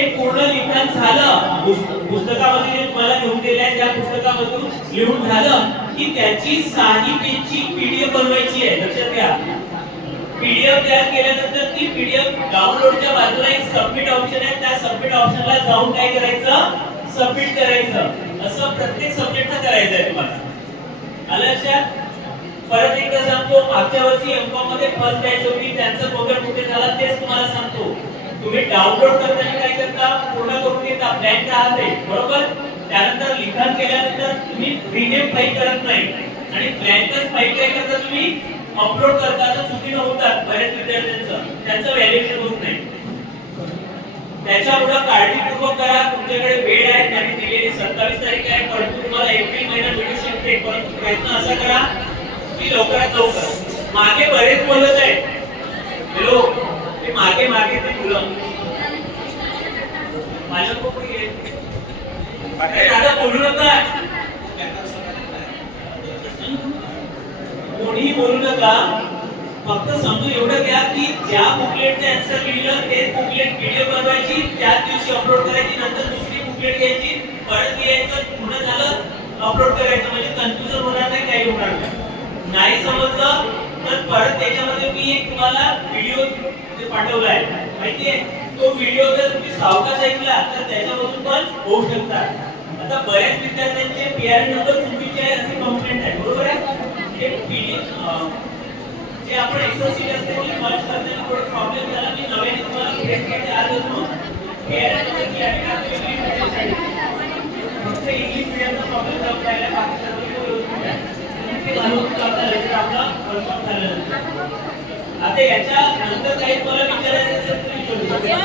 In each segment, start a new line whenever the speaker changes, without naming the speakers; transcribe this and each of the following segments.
ते पूर्ण लिखाण झालं पुस्तकामध्ये जे तुम्हाला घेऊन दिले आहे त्या पुस्तकामधून लिहून झालं की त्याची साहित्याची पीडीएफ बनवायची आहे. लक्षात घ्या. पीडीएफ तयार केल्यानंतर ती पीडीएफ डाउनलोडच्या बाजूला एक सबमिट ऑप्शन आहे. त्या सबमिट ऑप्शनला जाऊन काय करायचं? सबमिट करायचं. असं प्रत्येक सब्जेक्टचं करायचं आहे तुम्हाला. आलं लक्षात? परत एकदा सांगतो मागच्या वर्षी एमकॉममध्ये फर्स्ट बॅच होती. त्यांचं पगार कुठे झाला तेच तुम्हाला सांगतो. तुम्ही डाउनलोड करताना काय करून घेता ब्लँक बरोबर? त्यानंतर लिखाण केल्यानंतर तुम्ही प्रीमियम फाईल करत नाही. आणि ब्लँकच फाईल काय करता तुम्ही? अपलोड करता तर चुकीनं होतात बऱ्याच विद्यार्थ्यांचं. त्यांचं व्हॅल्युएशन होत नाही. त्याच्यामुळे काळजीपूर्वक करा. तुमच्याकडे वेळ आहे. त्यांनी दिलेली सत्तावीस तारीख आहे. परंतु तुम्हाला एप्रिल महिना मिळू शकते. परंतु प्रयत्न असा करा की लवकरात लवकर. मागे बरेच बोलत आहेत. हॅलो ते मागे मागे ते मुलं कोणीही बोलू नका. फक्त समजून एवढं घ्या की ज्या बुकलेटचं आन्सर लिहिलं ते बुकलेट व्हिडिओ बनवायची त्याच दिवशी अपलोड करायची नंतर दुसरी बुकलेट घ्यायची परत लिहायचं पूर्ण झालं अपलोड करायचं. म्हणजे कन्फ्युजन होणार नाही काही होणार नाही. नाही समजलं तर परत त्याच्यामध्ये मी एक तुम्हाला व्हिडिओ पाठवला आहे माहितीये? तो व्हिडिओ जर तुम्ही सावकाश ऐकला तर त्याच्यामधून पण होऊ शकतात. आता बऱ्याच विद्यार्थ्यांचे पीआर नंबर चुकीचे आहे असे कंप्लेंट आहे. बरोबर आहे? हे पीडीएफ जे आपण एक्सरसाइज असते ती मर्ज करताना थोडे प्रॉब्लेम झाला मी नव्याने तुम्हाला क्रिएट करते आज अजून पीआर नंबरची आणि आपली फक्त इंग्लिश मीडियमचा प्रॉब्लेम जाऊन राहिला बाकी सर्व व्यवस्थित आहे. ते घालून आपला लेक्चर आपला confirm झालेलं आता याच्या नंतर काही मला विचारायचं असेल तर विचारू शकता.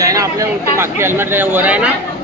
आहे. ना आपल्या मागची हेल्मेट वर आहे ना?